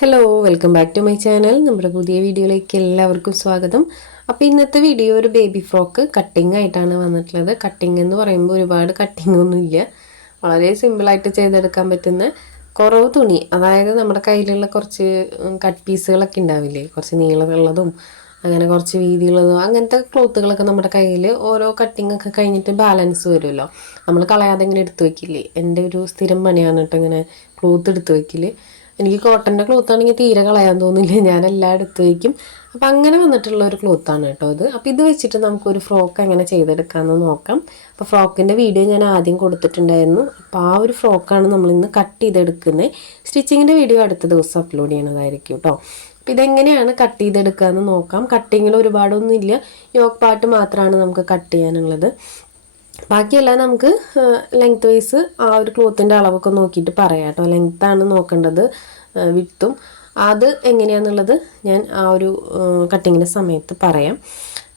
Hello welcome back to my channel നമ്മുടെ പുതിയ വീഡിയോയിലേക്ക് എല്ലാവർക്കും സ്വാഗതം. അപ്പോൾ ഇന്നത്തെ വീഡിയോ ഒരു ബേബി ഫ്രോക്ക് കട്ടിംഗ് ആയിട്ടാണ് വന്നിട്ടുള്ളത്. കട്ടിംഗ് എന്ന് പറയുമ്പോൾ ഒരുപാട് കട്ടിംഗ് ഒന്നുമില്ല. വളരെ സിമ്പിളായിട്ട് ചെയ്തെടുക്കാൻ പറ്റുന്ന കുറവ് തുണി. അതായത് നമ്മുടെ കയ്യിലുള്ള കുറച്ച് കട്ട് പീസുകളൊക്കെ ഉണ്ടാവില്ലേ? കുറച്ച് നീളമുള്ളതും അങ്ങനെ കുറച്ച് വീതിയുള്ളതും അങ്ങനത്തെ ക്ലോത്തുകളൊക്കെ നമ്മുടെ കയ്യിൽ ഓരോ കട്ടിംഗ് ഒക്കെ കഴിഞ്ഞിട്ട് ബാലൻസ് വരുമല്ലോ. നമ്മൾ കളയാതെ ഇങ്ങനെ എടുത്തു വെക്കില്ലേ? എന്റെ ഒരു സ്ഥിരം പണിയാണ് കേട്ടോ ഇങ്ങനെ ക്ലോത്ത് എടുത്തു വെക്കില്ലേ എനിക്ക് കോട്ടന്റെ ക്ലോത്ത് ആണെങ്കിൽ തീരെ കളയാൻ തോന്നില്ല. ഞാൻ എല്ലാം എടുത്ത് വയ്ക്കും അപ്പം അങ്ങനെ വന്നിട്ടുള്ള ഒരു ക്ലോത്താണ് കേട്ടോ അത് അപ്പോൾ ഇത് വെച്ചിട്ട് നമുക്കൊരു ഫ്രോക്ക് എങ്ങനെ ചെയ്തെടുക്കാമെന്ന് നോക്കാം. അപ്പോൾ ഫ്രോക്കിന്റെ വീഡിയോ ഞാൻ ആദ്യം കൊടുത്തിട്ടുണ്ടായിരുന്നു. അപ്പോൾ ആ ഒരു ഫ്രോക്കാണ് നമ്മളിന്ന് കട്ട് ചെയ്തെടുക്കുന്നത് സ്റ്റിച്ചിങ്ങിന്റെ വീഡിയോ അടുത്ത ദിവസം അപ്ലോഡ് ചെയ്യണതായിരിക്കും കേട്ടോ. അപ്പോൾ ഇതെങ്ങനെയാണ് കട്ട് ചെയ്തെടുക്കുക എന്ന് നോക്കാം. കട്ടിങ്ങിൽ ഒരുപാടൊന്നും ഇല്ല യോക്ക് പാർട്ട് മാത്രമാണ് നമുക്ക് കട്ട് ചെയ്യാനുള്ളത്. ബാക്കിയെല്ലാം നമുക്ക് ലെങ്ത് വൈസ് ആ ഒരു ക്ലോത്തിന്റെ അളവൊക്കെ നോക്കിയിട്ട് പറയാം കേട്ടോ. ലെങ്ത്താണ് നോക്കേണ്ടത് വിത്തും അത് എങ്ങനെയാണെന്നുള്ളത് ഞാൻ ആ ഒരു കട്ടിങ്ങിന്റെ സമയത്ത് പറയാം.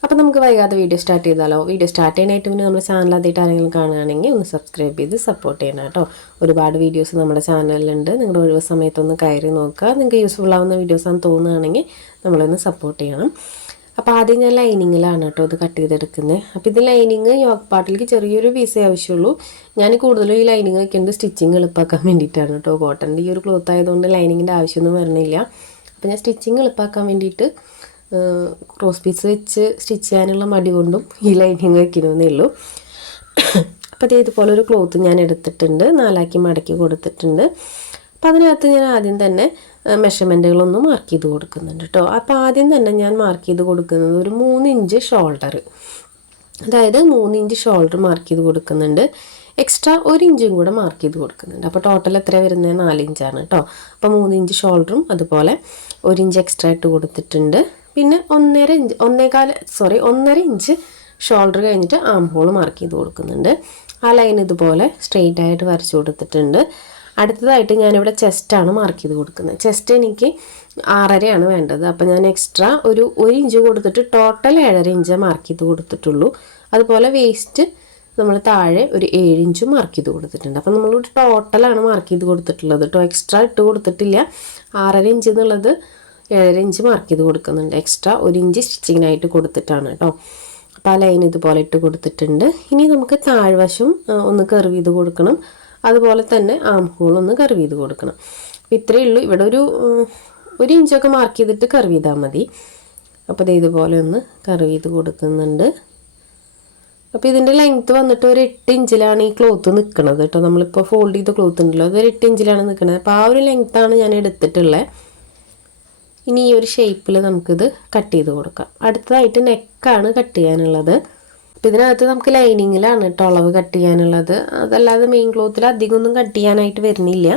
അപ്പോൾ നമുക്ക് വൈകാതെ വീഡിയോ സ്റ്റാർട്ട് ചെയ്താലോ? വീഡിയോ സ്റ്റാർട്ട് ചെയ്യാനായിട്ട് പിന്നെ നമ്മുടെ ചാനൽ ആദ്യമായിട്ട് ആരെങ്കിലും കാണുകയാണെങ്കിൽ ഒന്ന് സബ്സ്ക്രൈബ് ചെയ്ത് സപ്പോർട്ട് ചെയ്യണം കേട്ടോ. ഒരുപാട് വീഡിയോസ് നമ്മുടെ ചാനലിലുണ്ട് നിങ്ങളുടെ ഒഴിവ് സമയത്തൊന്ന് കയറി നോക്കുക. നിങ്ങൾക്ക് യൂസ്ഫുൾ ആവുന്ന വീഡിയോസാണെന്ന് തോന്നുകയാണെങ്കിൽ നമ്മളൊന്ന് സപ്പോർട്ട് ചെയ്യണം. അപ്പോൾ ആദ്യം ഞാൻ ലൈനിങ്ങിലാണ് കേട്ടോ ഇത് കട്ട് ചെയ്തെടുക്കുന്നത്. അപ്പോൾ ഇത് ലൈനിങ് യോക്ക് പാട്ടിലേക്ക് ചെറിയൊരു പീസേ ആവശ്യമുള്ളൂ. ഞാൻ കൂടുതലും ഈ ലൈനിങ് വയ്ക്കുന്നത് സ്റ്റിച്ചിങ് എളുപ്പാക്കാൻ വേണ്ടിയിട്ടാണ് കേട്ടോ. കോട്ടന്റെ ഈ ഒരു ക്ലോത്ത് ആയതുകൊണ്ട് ലൈനിങ്ങിന്റെ ആവശ്യമൊന്നും വരണില്ല. അപ്പോൾ ഞാൻ സ്റ്റിച്ചിങ് എളുപ്പാക്കാൻ വേണ്ടിയിട്ട് ക്രോസ് പീസ് വെച്ച് സ്റ്റിച്ച് ചെയ്യാനുള്ള മടി കൊണ്ടും ഈ ലൈനിങ് വയ്ക്കണമെന്നേ ഉള്ളൂ. അപ്പോൾ അതേ ഇതുപോലെ ഒരു ക്ലോത്ത് ഞാൻ എടുത്തിട്ടുണ്ട്. നാലാക്കി മടക്കി കൊടുത്തിട്ടുണ്ട്. അപ്പോൾ അതിനകത്ത് ഞാൻ ആദ്യം തന്നെ മെഷർമെന്റുകളൊന്നും മാർക്ക് ചെയ്ത് കൊടുക്കുന്നുണ്ട് കേട്ടോ അപ്പോൾ ആദ്യം തന്നെ ഞാൻ മാർക്ക് ചെയ്ത് കൊടുക്കുന്നത് ഒരു മൂന്ന് ഇഞ്ച് ഷോൾഡർ അതായത് മൂന്ന് ഇഞ്ച് ഷോൾഡർ മാർക്ക് ചെയ്ത് കൊടുക്കുന്നുണ്ട്. എക്സ്ട്രാ ഒരു ഇഞ്ചും കൂടെ മാർക്ക് ചെയ്ത് കൊടുക്കുന്നുണ്ട്. അപ്പോൾ ടോട്ടൽ എത്ര വരുന്നത് നാല് ഇഞ്ചാണ് കേട്ടോ അപ്പോൾ മൂന്ന് ഇഞ്ച് ഷോൾഡറും അതുപോലെ ഒരു ഇഞ്ച് എക്സ്ട്രാ ഇട്ട് കൊടുത്തിട്ടുണ്ട്. പിന്നെ ഒന്നര ഇഞ്ച് ഒന്നേകാൽ സോറി ഒന്നര ഇഞ്ച് ഷോൾഡർ കഴിഞ്ഞിട്ട് ആം ഹോൾ മാർക്ക് ചെയ്ത് കൊടുക്കുന്നുണ്ട്. ആ ലൈൻ ഇതുപോലെ സ്ട്രെയിറ്റ് ആയിട്ട് വരച്ചു കൊടുത്തിട്ടുണ്ട്. അടുത്തതായിട്ട് ഞാനിവിടെ ചെസ്റ്റാണ് മാർക്ക് ചെയ്ത് കൊടുക്കുന്നത്. ചെസ്റ്റ് എനിക്ക് ആറരയാണ് വേണ്ടത്. അപ്പോൾ ഞാൻ എക്സ്ട്രാ ഒരു ഒരു ഇഞ്ച് കൊടുത്തിട്ട് ടോട്ടൽ ഏഴര ഇഞ്ച് മാർക്ക് ചെയ്ത് കൊടുത്തിട്ടുള്ളൂ. അതുപോലെ വേസ്റ്റ് നമ്മൾ താഴെ ഒരു ഏഴ് ഇഞ്ച് മാർക്ക് ചെയ്ത് കൊടുത്തിട്ടുണ്ട്. അപ്പോൾ നമ്മൾ ടോട്ടലാണ് മാർക്ക് ചെയ്ത് കൊടുത്തിട്ടുള്ളത് കേട്ടോ എക്സ്ട്രാ ഇട്ട് കൊടുത്തിട്ടില്ല. ആറര ഇഞ്ച് എന്നുള്ളത് ഏഴര ഇഞ്ച് മാർക്ക് ചെയ്ത് കൊടുക്കുന്നുണ്ട്. എക്സ്ട്രാ ഒരു ഇഞ്ച് സ്റ്റിച്ചിങ്ങിനായിട്ട് കൊടുത്തിട്ടാണ് കേട്ടോ അപ്പോൾ ആ ലൈൻ ഇതുപോലെ ഇട്ട് കൊടുത്തിട്ടുണ്ട്. ഇനി നമുക്ക് താഴ്വശം ഒന്ന് കർവ് ചെയ്ത് കൊടുക്കണം. അതുപോലെ തന്നെ ആം ഒന്ന് കർവ് ചെയ്ത് കൊടുക്കണം. അപ്പോൾ ഇത്രയേ ഉള്ളൂ. ഇവിടെ ഒരു ഒരു ഇഞ്ചൊക്കെ മാർക്ക് ചെയ്തിട്ട് കർവ് ചെയ്താൽ മതി. അപ്പോൾ ഇത് ഇതുപോലെ ഒന്ന് കർവ് ചെയ്ത് കൊടുക്കുന്നുണ്ട്. അപ്പോൾ ഇതിന്റെ ലെങ്ത്ത് വന്നിട്ട് ഒരു എട്ട് ഇഞ്ചിലാണ് ഈ ക്ലോത്ത് നിൽക്കുന്നത് കേട്ടോ. നമ്മളിപ്പോൾ ഫോൾഡ് ചെയ്ത ക്ലോത്ത് ഉണ്ടല്ലോ. അതൊരു എട്ട് ഇഞ്ചിലാണ് നിൽക്കുന്നത് അപ്പോൾ ആ ഒരു ലെങ്ത്താണ് ഞാൻ എടുത്തിട്ടുള്ളത് ഇനി ഈ ഒരു ഷേപ്പിൽ നമുക്കിത് കട്ട് ചെയ്ത് കൊടുക്കാം. അടുത്തതായിട്ട് നെക്കാണ് കട്ട് ചെയ്യാനുള്ളത്. അപ്പം ഇതിനകത്ത് നമുക്ക് ലൈനിങ്ങിലാണ് കേട്ടോ അളവ് കട്ട് ചെയ്യാനുള്ളത്. അതല്ലാതെ മെയിൻ ക്ലോത്തിൽ അധികം ഒന്നും കട്ട് ചെയ്യാനായിട്ട് വരുന്നില്ല.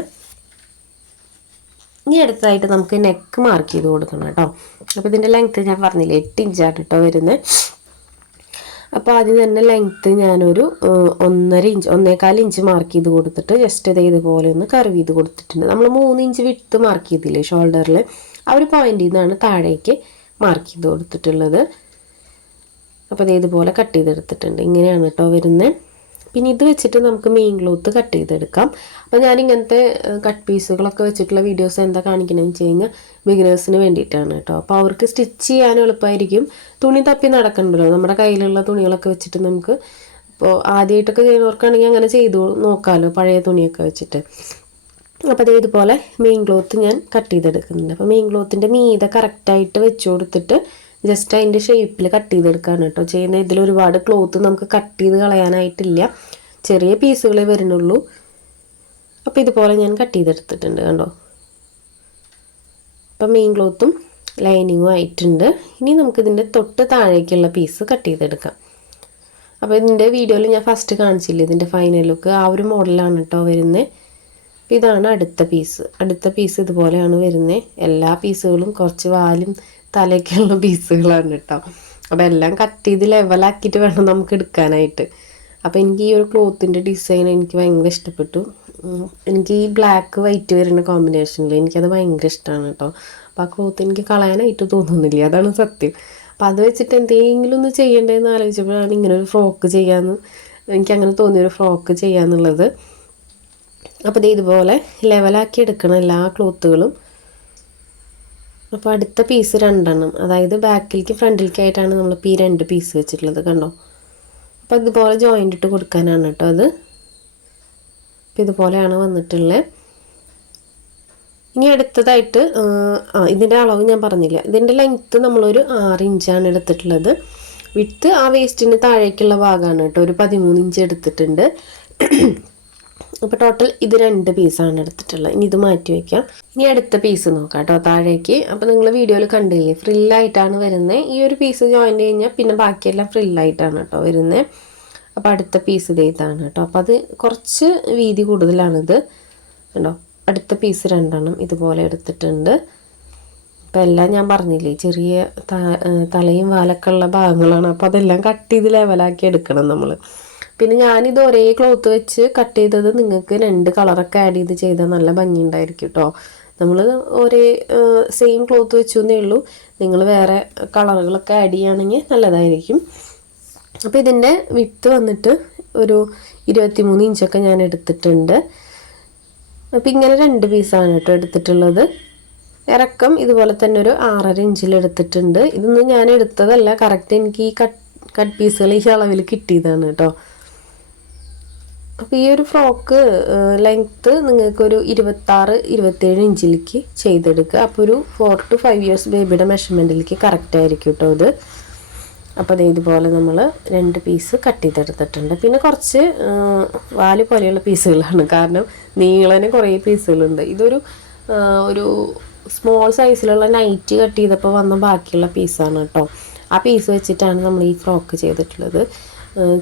ഇനി അടുത്തതായിട്ട് നമുക്ക് നെക്ക് മാർക്ക് ചെയ്ത് കൊടുക്കണം കേട്ടോ അപ്പോൾ ഇതിന്റെ ലെങ്ത്ത് ഞാൻ പറഞ്ഞില്ല എട്ട് ഇഞ്ചാണ് കേട്ടോ വരുന്നത് അപ്പോൾ ആദ്യം തന്നെ ലെങ്ത്ത് ഞാനൊരു ഒന്നര ഇഞ്ച് ഒന്നേകാൽ ഇഞ്ച് മാർക്ക് ചെയ്ത് കൊടുത്തിട്ട് ജസ്റ്റ് ഇത് ഇതുപോലെ ഒന്ന് കർവ് ചെയ്ത് കൊടുത്തിട്ടുണ്ട്. നമ്മൾ മൂന്ന് ഇഞ്ച് വിട്ട് മാർക്ക് ചെയ്തില്ലേ ഷോൾഡറിൽ ആ ഒരു പോയിന്റിൽ നിന്നാണ് താഴേക്ക് മാർക്ക് ചെയ്ത് കൊടുത്തിട്ടുള്ളത്. അപ്പോൾ ഇതുപോലെ കട്ട് ചെയ്തെടുത്തിട്ടുണ്ട്. ഇങ്ങനെയാണ് കേട്ടോ വരുന്നത് പിന്നെ ഇത് വെച്ചിട്ട് നമുക്ക് മെയിൻ ക്ലോത്ത് കട്ട് ചെയ്തെടുക്കാം. അപ്പോൾ ഞാൻ ഇങ്ങനത്തെ കട്ട് പീസുകളൊക്കെ വെച്ചിട്ടുള്ള വീഡിയോസ് എന്താ കാണിക്കണമെന്ന് വെച്ച് കഴിഞ്ഞാൽ ബിഗിനേഴ്സിന് വേണ്ടിയിട്ടാണ് കേട്ടോ. അപ്പോൾ അവർക്ക് സ്റ്റിച്ച് ചെയ്യാൻ എളുപ്പമായിരിക്കും തുണി തപ്പി നടക്കണ്ടല്ലോ. നമ്മുടെ കയ്യിലുള്ള തുണികളൊക്കെ വെച്ചിട്ട് നമുക്ക് ഇപ്പോൾ ആദ്യമായിട്ടൊക്കെ ചെയ്യുന്നവർക്കാണെങ്കിൽ അങ്ങനെ ചെയ്തു നോക്കാമല്ലോ പഴയ തുണിയൊക്കെ വെച്ചിട്ട്. അപ്പോൾ അതേ ഇതുപോലെ മെയിൻ ക്ലോത്ത് ഞാൻ കട്ട് ചെയ്തെടുക്കുന്നുണ്ട്. അപ്പോൾ മെയിൻ ക്ലോത്തിന്റെ മീത കറക്റ്റായിട്ട് വെച്ച് കൊടുത്തിട്ട് ജസ്റ്റ് അതിന്റെ ഷേപ്പിൽ കട്ട് ചെയ്തെടുക്കുകയാണ് കേട്ടോ. ചെയ്യുന്ന ഇതിൽ ഒരുപാട് ക്ലോത്ത് നമുക്ക് കട്ട് ചെയ്ത് കളയാനായിട്ടില്ല. ചെറിയ പീസുകളെ വരുന്നുള്ളൂ. അപ്പോൾ ഇതുപോലെ ഞാൻ കട്ട് ചെയ്തെടുത്തിട്ടുണ്ട് കണ്ടോ? അപ്പം മെയിൻ ക്ലോത്തും ലൈനിങ്ങും ആയിട്ടുണ്ട്. ഇനി നമുക്കിതിന്റെ തൊട്ട് താഴേക്കുള്ള പീസ് കട്ട് ചെയ്തെടുക്കാം. അപ്പോൾ ഇതിന്റെ വീഡിയോയിൽ ഞാൻ ഫസ്റ്റ് കാണിച്ചില്ല? ഇതിന്റെ ഫൈനൽ ലുക്ക് ആ ഒരു മോഡലാണ് കേട്ടോ വരുന്നത് ഇതാണ് അടുത്ത പീസ് അടുത്ത പീസ് ഇതുപോലെയാണ് വരുന്നത് എല്ലാ പീസുകളും കുറച്ച് വാലും തലയ്ക്കുള്ള പീസുകളാണ് കേട്ടോ. അപ്പോൾ എല്ലാം കട്ട് ചെയ്ത് ലെവലാക്കിയിട്ട് വേണം നമുക്ക് എടുക്കാനായിട്ട്. അപ്പോൾ എനിക്ക് ഈ ഒരു ക്ലോത്തിന്റെ ഡിസൈൻ എനിക്ക് ഭയങ്കര ഇഷ്ടപ്പെട്ടു. എനിക്ക് ഈ ബ്ലാക്ക് വൈറ്റ് വരുന്ന കോമ്പിനേഷനിൽ എനിക്കത് ഭയങ്കര ഇഷ്ടമാണ് കേട്ടോ. അപ്പോൾ ആ ക്ലോത്ത് എനിക്ക് കളയാനായിട്ട് തോന്നുന്നില്ല. അതാണ് സത്യം. അപ്പോൾ അത് വെച്ചിട്ട് എന്തെങ്കിലും ഒന്ന് ചെയ്യേണ്ടതെന്ന് ആലോചിച്ചപ്പോഴാണ് ഇങ്ങനെ ഒരു ഫ്രോക്ക് ചെയ്യാമെന്ന് എനിക്ക് അങ്ങനെ തോന്നിയൊരു ഫ്രോക്ക് ചെയ്യാന്നുള്ളത്. അപ്പോൾ ഇത് ഇതുപോലെ ലെവലാക്കി എടുക്കണം എല്ലാ ക്ലോത്തുകളും അപ്പോൾ അടുത്ത പീസ് രണ്ടെണ്ണം. അതായത് ബാക്കിലേക്ക് ഫ്രണ്ടിലേക്കായിട്ടാണ് നമ്മളിപ്പോൾ ഈ രണ്ട് പീസ് വെച്ചിട്ടുള്ളത് കണ്ടോ? അപ്പോൾ ഇതുപോലെ ജോയിന്റ് ഇട്ട് കൊടുക്കാനാണ് കേട്ടോ അത്. അപ്പോൾ ഇതുപോലെയാണ് വന്നിട്ടുള്ളത് ഇനി അടുത്തതായിട്ട് ഇതിന്റെ അളവ് ഞാൻ പറഞ്ഞില്ല. ഇതിന്റെ ലെങ്ത്ത് നമ്മളൊരു ആറ് ഇഞ്ചാണ് എടുത്തിട്ടുള്ളത്. വിട്ട് ആ വേസ്റ്റിന് താഴേക്കുള്ള ഭാഗമാണ് കേട്ടോ ഒരു പതിമൂന്ന് ഇഞ്ച് എടുത്തിട്ടുണ്ട്. അപ്പോൾ ടോട്ടൽ ഇത് രണ്ട് പീസാണ് എടുത്തിട്ടുള്ളത്. ഇനി ഇത് മാറ്റി വെക്കാം. ഇനി അടുത്ത പീസ് നോക്കാം കേട്ടോ താഴേക്ക്. അപ്പോൾ നിങ്ങൾ വീഡിയോയിൽ കണ്ടില്ലേ? ഫ്രില്ലായിട്ടാണ് വരുന്നത് ഈ ഒരു പീസ് ജോയിൻ കഴിഞ്ഞാൽ പിന്നെ ബാക്കിയെല്ലാം ഫ്രില്ലായിട്ടാണ് കേട്ടോ വരുന്നത് അപ്പോൾ അടുത്ത പീസ് ഇത് ഇതാണ് കേട്ടോ. അപ്പോൾ അത് കുറച്ച് വീതി കൂടുതലാണിത്. കേട്ടോ അടുത്ത പീസ് രണ്ടെണ്ണം ഇതുപോലെ എടുത്തിട്ടുണ്ട്. അപ്പോൾ എല്ലാം ഞാൻ പറഞ്ഞില്ലേ ചെറിയ തലയും വാലക്കുള്ള ഭാഗങ്ങളാണ്. അപ്പോൾ അതെല്ലാം കട്ട് ചെയ്ത് ലെവലാക്കി എടുക്കണം നമ്മൾ പിന്നെ ഞാനിത് ഒരേ ക്ലോത്ത് വെച്ച് കട്ട് ചെയ്തത് നിങ്ങൾക്ക് രണ്ട് കളറൊക്കെ ആഡ് ചെയ്ത് ചെയ്താൽ നല്ല ഭംഗി ഉണ്ടായിരിക്കും കേട്ടോ നമ്മൾ ഒരേ സെയിം ക്ലോത്ത് വെച്ചു എന്നേ ഉള്ളൂ. നിങ്ങൾ വേറെ കളറുകളൊക്കെ ആഡ് ചെയ്യുകയാണെങ്കിൽ നല്ലതായിരിക്കും. അപ്പോൾ ഇതിന്റെ വിത്ത് വന്നിട്ട് ഒരു ഇരുപത്തിമൂന്ന് ഇഞ്ചൊക്കെ ഞാൻ എടുത്തിട്ടുണ്ട്. അപ്പോൾ ഇങ്ങനെ രണ്ട് പീസാണ് കേട്ടോ എടുത്തിട്ടുള്ളത്. ഇറക്കം ഇതുപോലെ തന്നെ ഒരു ആറര ഇഞ്ചിൽ എടുത്തിട്ടുണ്ട്. ഇതൊന്നും ഞാൻ എടുത്തതല്ല. കറക്റ്റ് എനിക്ക് ഈ കട്ട് കട്ട് പീസുകൾ ഈ അളവിൽ കിട്ടിയതാണ് കേട്ടോ അപ്പോൾ ഈ ഒരു ഫ്രോക്ക് ലെങ്ത്ത് നിങ്ങൾക്കൊരു ഇരുപത്താറ് ഇരുപത്തേഴ് ഇഞ്ചിലേക്ക് ചെയ്തെടുക്കുക. അപ്പോൾ ഒരു ഫോർ ടു ഫൈവ് ഇയേഴ്സ് ബേബിയുടെ മെഷർമെന്റിലേക്ക് കറക്റ്റ് ആയിരിക്കും കേട്ടോ ഇത്. അപ്പോൾ അത് ഇതുപോലെ നമ്മൾ രണ്ട് പീസ് കട്ട് ചെയ്തെടുത്തിട്ടുണ്ട്. പിന്നെ കുറച്ച് വാൽ പോലെയുള്ള പീസുകളാണ് കാരണം നീളന് കുറേ പീസുകളുണ്ട് ഇതൊരു ഒരു സ്മോൾ സൈസിലുള്ള നൈറ്റ് കട്ട് ചെയ്തപ്പോൾ വന്ന ബാക്കിയുള്ള പീസാണ് കേട്ടോ ആ പീസ് വെച്ചിട്ടാണ് നമ്മൾ ഈ ഫ്രോക്ക് ചെയ്തിട്ടുള്ളത്.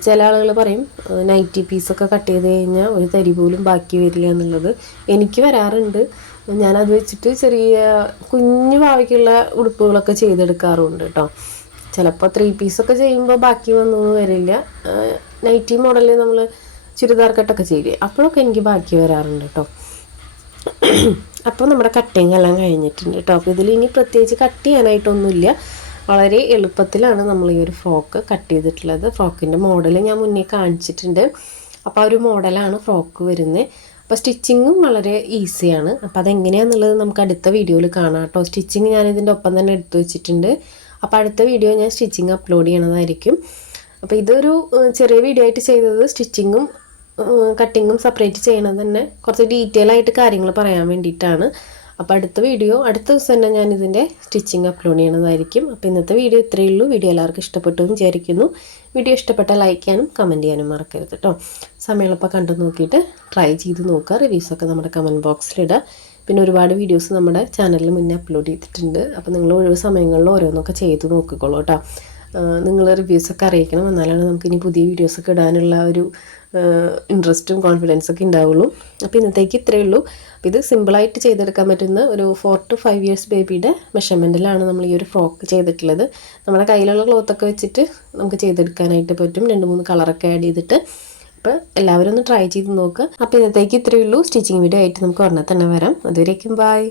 ചില ആളുകൾ പറയും നൈറ്റി പീസൊക്കെ കട്ട് ചെയ്ത് കഴിഞ്ഞാൽ ഒരു തരി പോലും ബാക്കി വരില്ല എന്നുള്ളത്. എനിക്ക് വരാറുണ്ട്. ഞാനത് വെച്ചിട്ട് ചെറിയ കുഞ്ഞു ഭാവിക്കുള്ള ഉടുപ്പുകളൊക്കെ ചെയ്തെടുക്കാറുണ്ട് കേട്ടോ ചിലപ്പോൾ ത്രീ പീസൊക്കെ ചെയ്യുമ്പോൾ ബാക്കി വന്നൊന്നും വരില്ല. നൈറ്റി മോഡലിൽ നമ്മൾ ചുരിദാർ കട്ടൊക്കെ ചെയ്യില്ലേ അപ്പോഴൊക്കെ എനിക്ക് ബാക്കി വരാറുണ്ട് കേട്ടോ അപ്പോൾ നമ്മുടെ കട്ടിങ് എല്ലാം കഴിഞ്ഞിട്ടുണ്ട് കേട്ടോ അപ്പോൾ ഇതിൽ ഇനി പ്രത്യേകിച്ച് കട്ട് ചെയ്യാനായിട്ടൊന്നുമില്ല. വളരെ എളുപ്പത്തിലാണ് നമ്മൾ ഈ ഒരു ഫ്രോക്ക് കട്ട് ചെയ്തിട്ടുള്ളത്. ഫ്രോക്കിന്റെ മോഡൽ ഞാൻ മുന്നേ കാണിച്ചിട്ടുണ്ട്. അപ്പോൾ ആ ഒരു മോഡലാണ് ഫ്രോക്ക് വരുന്നത് അപ്പോൾ സ്റ്റിച്ചിങ്ങും വളരെ ഈസിയാണ്. അപ്പോൾ അതെങ്ങനെയാണെന്നുള്ളത് നമുക്ക് അടുത്ത വീഡിയോയിൽ കാണാം കേട്ടോ. സ്റ്റിച്ചിങ് ഞാൻ ഇതിന്റെ ഒപ്പം തന്നെ എടുത്തു വെച്ചിട്ടുണ്ട്. അപ്പോൾ അടുത്ത വീഡിയോ ഞാൻ സ്റ്റിച്ചിങ് അപ്ലോഡ് ചെയ്യണതായിരിക്കും. അപ്പോൾ ഇതൊരു ചെറിയ വീഡിയോ ആയിട്ട് ചെയ്തത് സ്റ്റിച്ചിങ്ങും കട്ടിങ്ങും സെപ്പറേറ്റ് ചെയ്യണത് തന്നെ കുറച്ച് ഡീറ്റെയിൽ ആയിട്ട് കാര്യങ്ങൾ പറയാൻ വേണ്ടിയിട്ടാണ്. അപ്പോൾ അടുത്ത വീഡിയോ അടുത്ത ദിവസം തന്നെ ഞാനിതിന്റെ സ്റ്റിച്ചിങ് അപ്ലോഡ് ചെയ്യണതായിരിക്കും. അപ്പോൾ ഇന്നത്തെ വീഡിയോ ഇത്രയേ ഉള്ളൂ. വീഡിയോ എല്ലാവർക്കും ഇഷ്ടപ്പെട്ടു എന്ന് വിചാരിക്കുന്നു. വീഡിയോ ഇഷ്ടപ്പെട്ടാൽ ലൈക്ക് ചെയ്യാനും കമന്റ് ചെയ്യാനും മറക്കരുത് കേട്ടോ സമയമുള്ളപ്പോൾ കണ്ടു നോക്കിയിട്ട് ട്രൈ ചെയ്ത് നോക്കുക. റിവ്യൂസൊക്കെ നമ്മുടെ കമന്റ് ബോക്സിലിടുക പിന്നെ ഒരുപാട് വീഡിയോസ് നമ്മുടെ ചാനലിൽ മുന്നേ അപ്ലോഡ് ചെയ്തിട്ടുണ്ട്. അപ്പോൾ നിങ്ങൾ ഒഴിവ് സമയങ്ങളിൽ ഓരോന്നൊക്കെ ചെയ്ത് നോക്കിക്കോളൂ കേട്ടോ നിങ്ങൾ റിവ്യൂസൊക്കെ അറിയിക്കണം. എന്നാലാണ് നമുക്ക് ഇനി പുതിയ വീഡിയോസൊക്കെ ഇടാനുള്ള ഒരു ഇൻട്രസ്റ്റും കോൺഫിഡൻസും ഒക്കെ ഉണ്ടാവുള്ളൂ. അപ്പോൾ ഇന്നത്തേക്ക് ഇത്രയേ ഉള്ളൂ. അപ്പോൾ ഇത് സിമ്പിളായിട്ട് ചെയ്തെടുക്കാൻ പറ്റുന്ന ഒരു ഫോർ ടു ഫൈവ് ഇയേഴ്സ് ബേബിയുടെ മെഷർമെന്റിലാണ് നമ്മൾ ഈ ഒരു ഫ്രോക്ക് ചെയ്തിട്ടുള്ളത്. നമ്മുടെ കയ്യിലുള്ള ക്ലോത്തൊക്കെ വെച്ചിട്ട് നമുക്ക് ചെയ്തെടുക്കാനായിട്ട് പറ്റും. രണ്ട് മൂന്ന് കളറൊക്കെ ആഡ് ചെയ്തിട്ട്. അപ്പോൾ എല്ലാവരും ഒന്ന് ട്രൈ ചെയ്ത് നോക്കുക അപ്പോൾ ഇന്നത്തേക്ക് ഇത്രയേ ഉള്ളൂ. സ്റ്റിച്ചിങ് വീഡിയോ ആയിട്ട് നമുക്ക് ഉടനെ തന്നെ വരാം. അതുവരേക്കും ബായ്